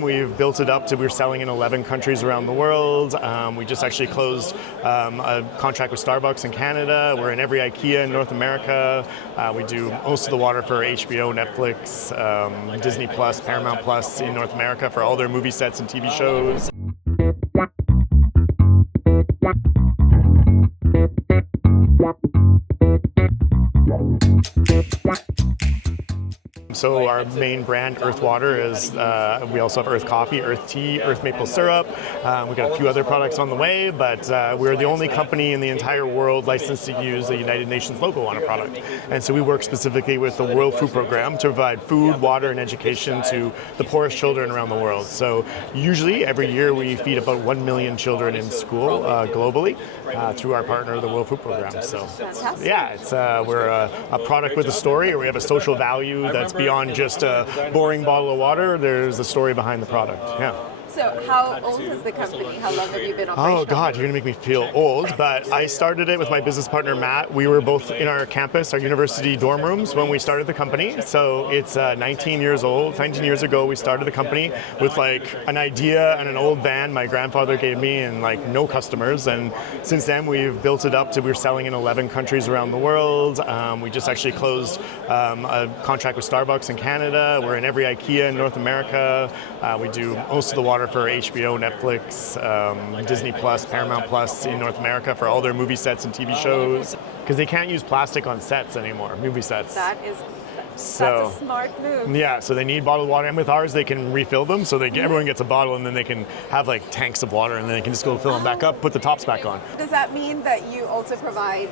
We've built it up to we're selling in 11 countries around the world. We just actually closed a contract with Starbucks in Canada. We're in every IKEA in North America. We do most of the water for HBO, Netflix, Disney Plus, Paramount Plus in North America for all their movie sets and TV shows. So our main brand, Earth Water, is we also have Earth Coffee, Earth Tea, Earth Maple Syrup. We've got a few other products on the way, but we're the only company in the entire world licensed to use the United Nations logo on a product. And so we work specifically with the World Food Program to provide food, water, and education to the poorest children around the world. So usually every year we feed about 1 million children in school globally through our partner, the World Food Program. So yeah, it's we're a product with a story, or we have a social value that's beyond just a boring bottle of water. There's a story behind the product. Yeah. So how old is the company? How long have you been operational? Oh God, you're gonna make me feel old, but I started it with my business partner Matt. We were both in our campus, our university dorm rooms when we started the company. So it's 19 years old. 19 years ago we started the company with like an idea and an old van my grandfather gave me and like no customers. And since then we've built it up to we're selling in 11 countries around the world. We just actually closed a contract with Starbucks in Canada. We're in every IKEA in North America. We do most of the water for HBO, Netflix, Disney Plus, Paramount Plus in North America for all their movie sets and TV shows, because they can't use plastic on sets anymore, movie sets. That's a smart move. Yeah, so they need bottled water, and with ours they can refill them, so everyone gets a bottle, and then they can have like tanks of water, and then they can just go fill them back up, put the tops back on. Does that mean that you also provide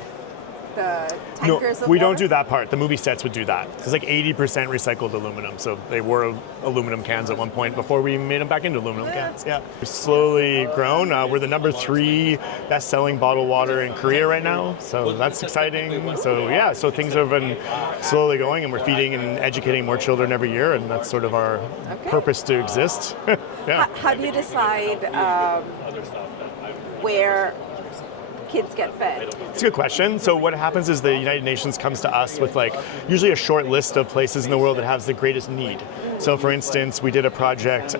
the tankers of we water? don't do that part. The movie sets would do that. It's like 80% recycled aluminum. So they were aluminum cans at one point before we made them back into aluminum cans. Yeah. We've slowly grown. We're the number 3 best-selling bottled water in Korea right now. So that's exciting. So yeah, so things have been slowly going, and we're feeding and educating more children every year, and that's sort of our purpose to exist. Yeah. How do you decide where kids get fed? It's a good question. So what happens is the United Nations comes to us with like usually a short list of places in the world that has the greatest need. So for instance, we did a project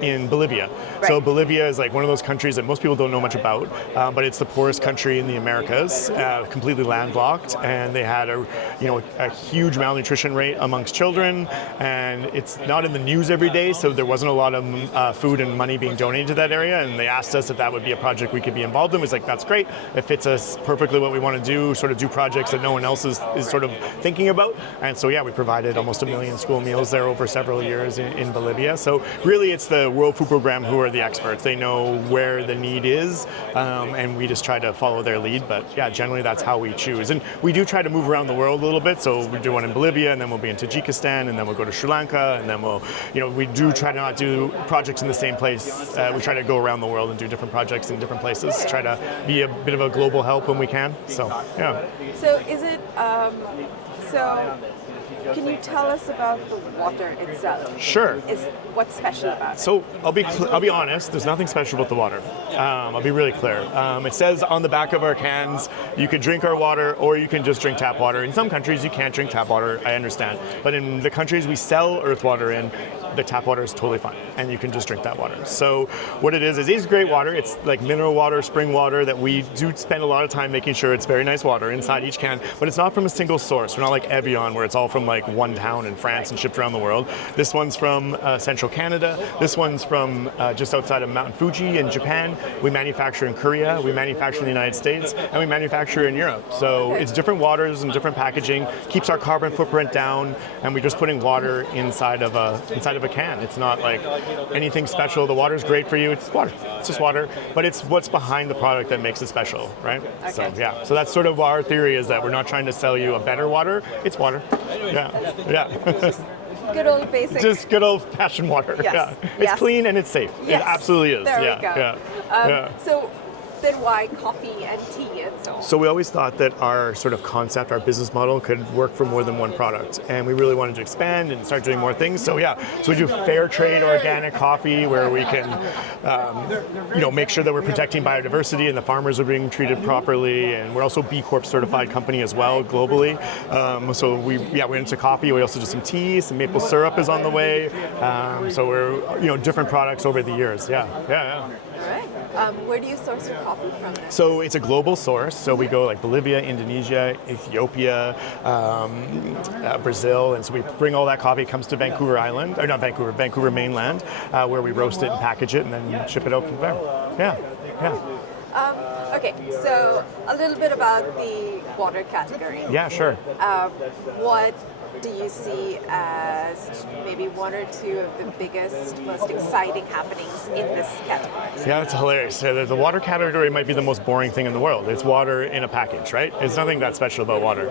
in Bolivia. Right. So Bolivia is like one of those countries that most people don't know much about, but it's the poorest country in the Americas, completely landlocked, and they had a huge malnutrition rate amongst children, and it's not in the news every day, so there wasn't a lot of food and money being donated to that area, and they asked us if that would be a project we could be involved in. It was like, that's great. It fits us perfectly what we want to do, sort of do projects that no one else is sort of thinking about. And so yeah, we provided almost 1 million school meals there over several years in Bolivia. So really it's the World Food Program who are the experts. They know where the need is, and we just try to follow their lead. But yeah, generally that's how we choose. And we do try to move around the world a little bit. So we do one in Bolivia, and then we'll be in Tajikistan, and then we'll go to Sri Lanka, and then we do try to not do projects in the same place. We try to go around the world and do different projects in different places, try to be a bit of a global help when we can. So yeah. So is it can you tell us about the water itself? Sure. What's special about it? So I'll be honest. There's nothing special about the water. I'll be really clear. It says on the back of our cans, you can drink our water, or you can just drink tap water. In some countries, you can't drink tap water. I understand, but in the countries we sell Earth Water in, the tap water is totally fine, and you can just drink that water. So what it is great water. It's like mineral water, spring water that we do spend a lot of time making sure it's very nice water inside each can, but it's not from a single source. We're not like Evian, where it's all from like one town in France and shipped around the world. This one's from central Canada. This one's from just outside of Mount Fuji in Japan. We manufacture in Korea, we manufacture in the United States, and we manufacture in Europe. So it's different waters and different packaging, keeps our carbon footprint down, and we're just putting water inside of a can. It's not like anything special. The water's great for you. It's water. It's just water. But it's what's behind the product that makes it special, right? Okay. So yeah. So that's sort of our theory, is that we're not trying to sell you a better water. It's water. Yeah. Yeah. Good old basic. Just good old fashioned water. Yes. Yeah. It's Yes. clean and it's safe. Yes. It absolutely is. There yeah. we go. Yeah. So then why coffee and tea and so on? So we always thought that our sort of concept, our business model could work for more than one product. And we really wanted to expand and start doing more things. So so we do fair trade organic coffee where we can, make sure that we're protecting biodiversity and the farmers are being treated properly. And we're also B Corp certified company as well globally. So we're into coffee. We also do some tea, some maple syrup is on the way. So we're, different products over the years. Yeah. All right. Where do you source your coffee from then? So it's a global source. So we go like Bolivia, Indonesia, Ethiopia, Brazil, and so we bring all that coffee. It comes to Vancouver Island, or not Vancouver, Vancouver mainland, where we roast it and package it, and then ship it out from there. Yeah. Okay, so a little bit about the water category. Yeah, sure. What do you see as maybe one or two of the biggest, most exciting happenings in this category? Yeah, that's hilarious. So the water category might be the most boring thing in the world. It's water in a package, right? There's nothing that special about water.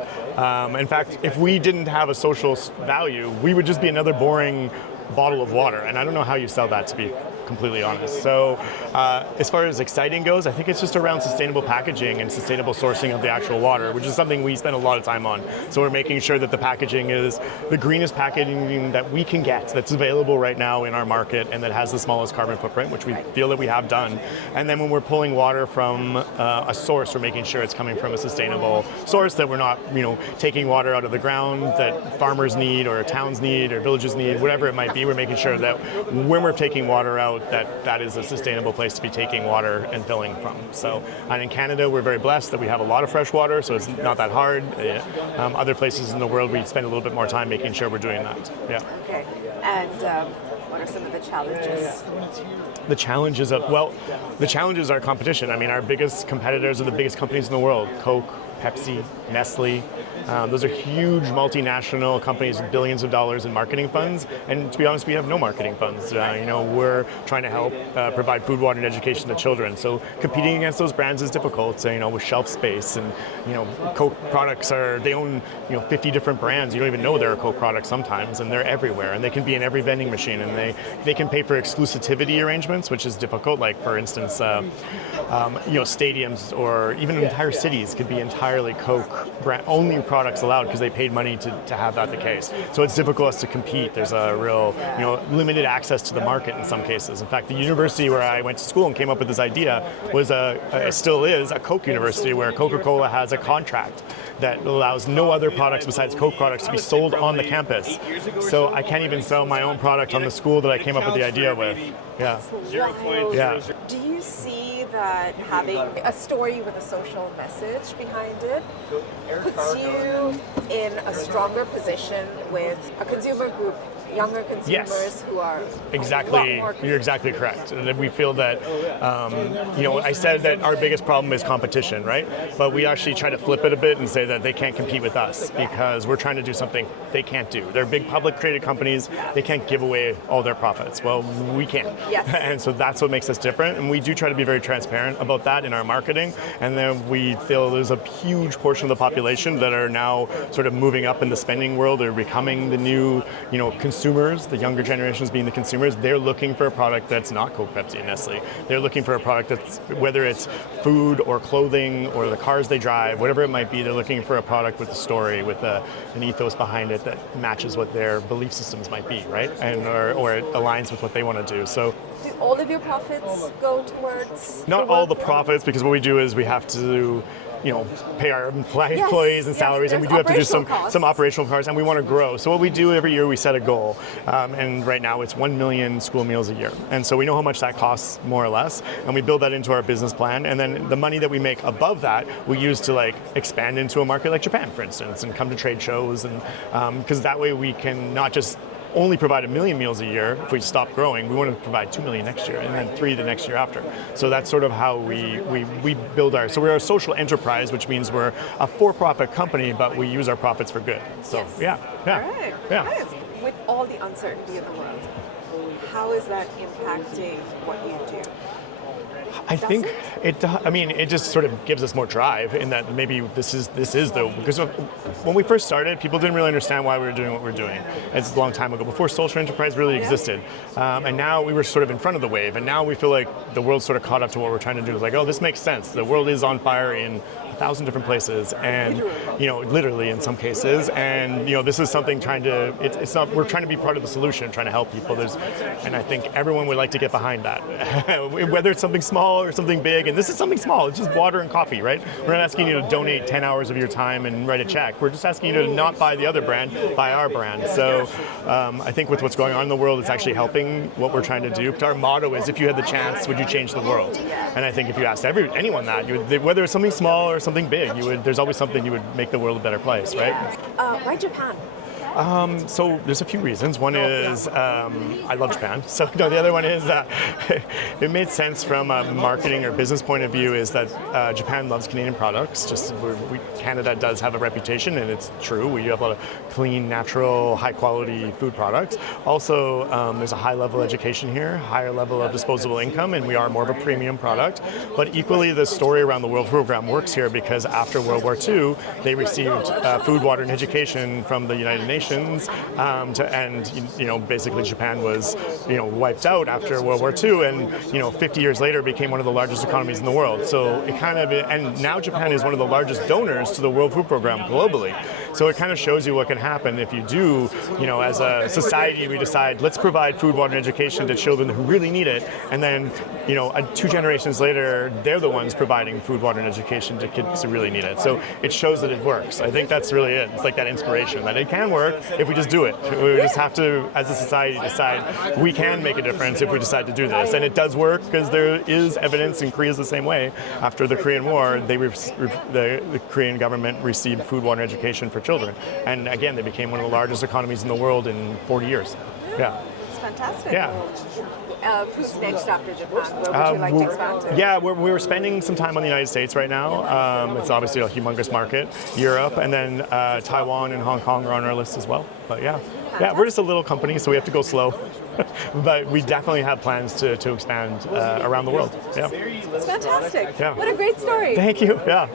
In fact, if we didn't have a social value, we would just be another boring bottle of water. And I don't know how you sell that, to be completely honest. So as far as exciting goes, I think it's just around sustainable packaging and sustainable sourcing of the actual water, which is something we spend a lot of time on. So we're making sure that the packaging is the greenest packaging that we can get, that's available right now in our market, and that has the smallest carbon footprint, which we feel that we have done. And then when we're pulling water from a source, we're making sure it's coming from a sustainable source, that we're not, taking water out of the ground that farmers need or towns need or villages need, whatever it might be. We're making sure that when we're taking water out, that is a sustainable place to be taking water and filling from. So, and in Canada, we're very blessed that we have a lot of fresh water, so it's not that hard. Other places in the world, we spend a little bit more time making sure we're doing that. Yeah. Okay. And what are some of the challenges? The challenges are competition. I mean, our biggest competitors are the biggest companies in the world: Coke, Pepsi, Nestle. Those are huge multinational companies with billions of dollars in marketing funds. And to be honest, we have no marketing funds. We're trying to help provide food, water, and education to children. So competing against those brands is difficult. with shelf space, and Coke products they own 50 different brands. You don't even know they're a Coke product sometimes, and they're everywhere. And they can be in every vending machine, and they can pay for exclusivity arrangements, which is difficult. Like for instance, stadiums or even entire cities could be entirely Coke brand only products allowed because they paid money to have that the case. So it's difficult to compete. There's a real limited access to the market in some cases. In fact, the university where I went to school and came up with this idea was it still is a Coke university, where Coca-Cola has a contract that allows no other products besides Coke products to be sold on the campus. So I can't even sell my own product on the school that I came up with the idea with. Yeah. Yeah. Do you see that having a story with a social message behind it puts you in a stronger position with a consumer group, younger consumers who are exactly. You're exactly correct. And we feel that, I said that our biggest problem is competition, right? But we actually try to flip it a bit and say that they can't compete with us because we're trying to do something they can't do. They're big public traded companies. They can't give away all their profits. Well, we can. Yes. And so that's what makes us different. And we do try to be very transparent about that in our marketing. And then we feel there's a huge portion of the population that are now sort of moving up in the spending world. They're becoming the new, consumers, the younger generations being the consumers. They're looking for a product that's not Coke, Pepsi, and Nestle. They're looking for a product that's, whether it's food or clothing or the cars they drive, whatever it might be, they're looking for a product with a story, with an ethos behind it that matches what their belief systems might be, right? And or it aligns with what they want to do. So do all of your profits go towards not all the profits, because what we do is we have to pay our employees and salaries, and we do have to do some operational costs, and we want to grow. So what we do every year, we set a goal, and right now it's 1 million school meals a year. And so we know how much that costs, more or less, and we build that into our business plan. And then the money that we make above that, we use to expand into a market like Japan, for instance, and come to trade shows, and because that way we can not just only provide 1 million meals a year. If we stop growing, we want to provide 2 million next year, and then 3 the next year after. So that's sort of how we build so we're a social enterprise, which means we're a for-profit company, but we use our profits for good. So yes. All right. Yeah. Nice. With all the uncertainty in the world, how is that impacting what you do? I think it. I mean, it just sort of gives us more drive in that maybe this is the because when we first started, people didn't really understand why we were doing what we were doing. It's a long time ago, before social enterprise really existed, and now we were sort of in front of the wave, and now we feel like the world sort of caught up to what we're trying to do. It's like, oh, this makes sense. The world is on fire in 1,000 different places, and literally in some cases, and this is something trying to. It's not. We're trying to be part of the solution, trying to help people. And I think everyone would like to get behind that, whether it's something small or something big. And this is something small. It's just water and coffee, right? We're not asking you to donate 10 hours of your time and write a check. We're just asking you to not buy the other brand, buy our brand. So I think with what's going on in the world, it's actually helping what we're trying to do. Our motto is, if you had the chance, would you change the world? And I think if you asked anyone that, whether it's something small or something big, there's always something you would make the world a better place, right? Why Japan? So there's a few reasons. One is I love Japan. So the other one is it made sense from a marketing or business point of view is that Japan loves Canadian products. Canada does have a reputation, and it's true. We have a lot of clean, natural, high-quality food products. Also, there's a high level of education here, higher level of disposable income, and we are more of a premium product. But equally, the Story Around the World program works here because after World War II, they received food, water, and education from the United Nations. Basically Japan was, wiped out after World War II, and 50 years later became one of the largest economies in the world. So and now Japan is one of the largest donors to the World Food Program globally. So it kind of shows you what can happen if you do, as a society, we decide let's provide food, water, and education to children who really need it, and then 2 generations later, they're the ones providing food, water, and education to kids who really need it. So it shows that it works. I think that's really it. It's like that inspiration that it can work if we just do it. We just have to, as a society, decide we can make a difference if we decide to do this. And it does work because there is evidence, and Korea is the same way. After the Korean War, the Korean government received food, water, and education for children. And again, they became one of the largest economies in the world in 40 years. Yeah. It's fantastic. Yeah. Who's next after Japan? Where would you like to expand to? Yeah, we're spending some time on the United States right now. It's obviously a humongous market. Europe, and then Taiwan and Hong Kong are on our list as well. But yeah, we're just a little company, so we have to go slow. But we definitely have plans to expand around the world. Yeah. It's fantastic. Yeah. What a great story. Thank you. Yeah.